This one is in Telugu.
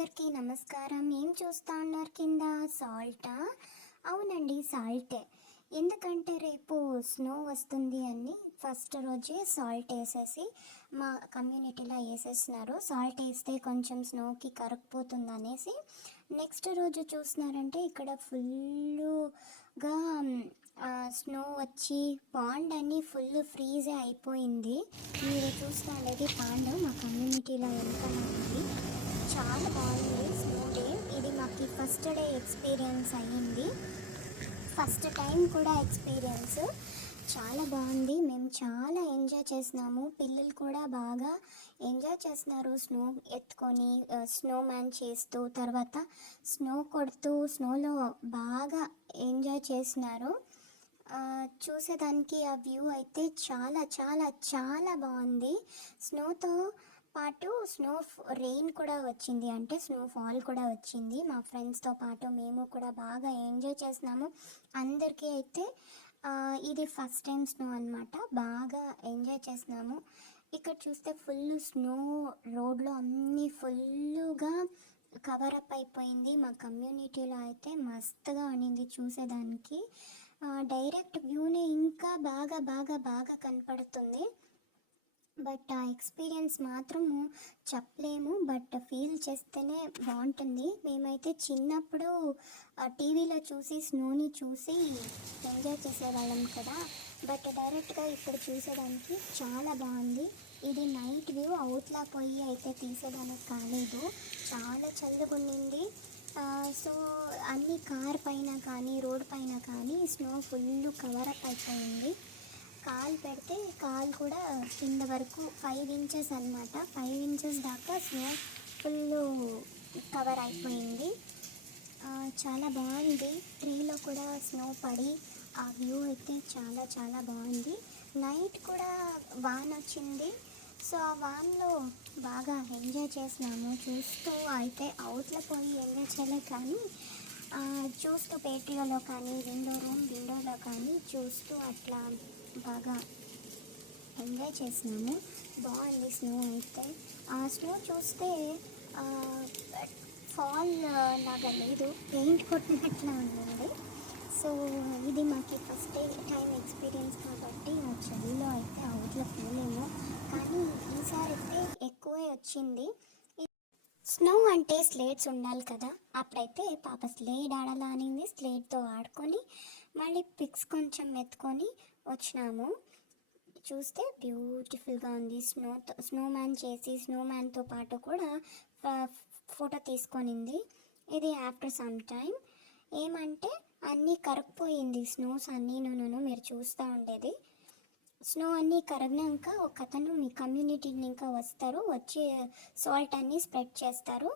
అందరికీ నమస్కారం. ఏం చూస్తా ఉన్నారు కింద? సాల్టా? అవునండి, సాల్టే. ఎందుకంటే రేపు స్నో వస్తుంది అని ఫస్ట్ రోజే సాల్ట్ వేసేసి మా కమ్యూనిటీలో వేసేసినారు. సాల్ట్ వేస్తే కొంచెం స్నోకి కరగపోతుంది అనేసి నెక్స్ట్ రోజు చూస్తున్నారంటే ఇక్కడ ఫుల్గా స్నో వచ్చి పాండ్ అన్నీ ఫుల్ ఫ్రీజే అయిపోయింది. మీరు చూస్తూ ఉండేది పాండ్ మా కమ్యూనిటీలో వెనుకల ఉంది. చాలా బాగుంది స్నో డే. ఇది మాకు ఫస్ట్ డే ఎక్స్పీరియన్స్ అయ్యింది, ఫస్ట్ టైం కూడా ఎక్స్పీరియన్స్. చాలా బాగుంది, మేము చాలా ఎంజాయ్ చేసినాము. పిల్లలు కూడా బాగా ఎంజాయ్ చేస్తున్నారు స్నో ఎత్తుకొని, స్నో మ్యాన్ చేస్తూ, తర్వాత స్నో కొడుతూ స్నోలో బాగా ఎంజాయ్ చేసినారు. చూసేదానికి ఆ వ్యూ అయితే చాలా చాలా చాలా బాగుంది. స్నోతో పాటు రెయిన్ కూడా వచ్చింది, అంటే స్నోఫాల్ కూడా వచ్చింది. మా ఫ్రెండ్స్తో పాటు మేము కూడా బాగా ఎంజాయ్ చేసినాము. అందరికీ అయితే ఇది ఫస్ట్ టైం స్నో అనమాట. బాగా ఎంజాయ్ చేసినాము. ఇక్కడ చూస్తే ఫుల్ స్నో, రోడ్లో అన్నీ ఫుల్గా కవరప్ అయిపోయింది. మా కమ్యూనిటీలో అయితే మస్తుగా ఉన్నింది చూసేదానికి. డైరెక్ట్ వ్యూనే ఇంకా బాగా బాగా బాగా కనపడుతుంది. బట్ ఆ ఎక్స్పీరియన్స్ మాత్రము చెప్పలేము, బట్ ఫీల్ చేస్తేనే బాగుంటుంది. మేమైతే చిన్నప్పుడు టీవీలో చూసి స్నోని చూసి ఎంజాయ్ చేసేవాళ్ళం కదా, బట్ డైరెక్ట్గా ఇక్కడ చూసేదానికి చాలా బాగుంది. ఇది నైట్ వ్యూ, అవుట్లా పోయి అయితే తీసేదానికి కాలేదు, చాలా చల్లగుండింది. సో అన్ని కార్ పైన కానీ రోడ్ పైన కానీ స్నో ఫుల్ కవరప్ అయిపోయింది. కాలు పెడితే కాలు కూడా కింద వరకు 5 ఇంచెస్ అనమాట, 5 ఇంచెస్ దాకా స్నో ఫుల్ కవర్ అయిపోయింది. చాలా బాగుంది. ట్రీలో కూడా స్నో పడి ఆ వ్యూ అయితే చాలా చాలా బాగుంది. నైట్ కూడా వాన వచ్చింది, సో ఆ వాన్లో బాగా ఎంజాయ్ చేసినాము. చూస్తూ అయితే అవుట్లో పోయి ఎంజాయ్ చేయలేదు కానీ చూస్తూ పేట్రియాలో కానీ విండోలో కానీ చూస్తూ అట్లా బాగా ఎంజాయ్ చేసినాము. బాగుంది స్నో అయితే. ఆ స్నో చూస్తే ఫాల్ లాగా లేదు, పెయింట్ కొట్టినట్లా ఉంది. సో ఇది మాకు ఫస్ట్ టైం ఎక్స్పీరియన్స్ కాబట్టి ఆ చలిలో అయితే అవుట్లో పోలేము, కానీ ఈసారి అయితే ఎక్కువే వచ్చింది. స్నో అంటే స్లేట్స్ ఉండాలి కదా, అప్పుడైతే పాప స్లేట్ ఆడాలా అనింది. స్లేట్తో ఆడుకొని మళ్ళీ పిక్స్ కొంచెం ఎత్తుకొని వచ్చినాము. చూస్తే బ్యూటిఫుల్గా ఉంది. స్నో మ్యాన్ చేసి స్నో మ్యాన్తో పాటు కూడా ఫోటో తీసుకొనింది. ఇది ఆఫ్టర్ సమ్ టైం ఏమంటే అన్నీ కరగిపోయింది, స్నోస్ అన్నీను మీరు చూస్తూ ఉండేది. స్నో అన్నీ కరిగినాక ఒక అతను మీ కమ్యూనిటీని ఇంకా వస్తారు, వచ్చి సాల్ట్ అన్నీ స్ప్రెడ్ చేస్తారు.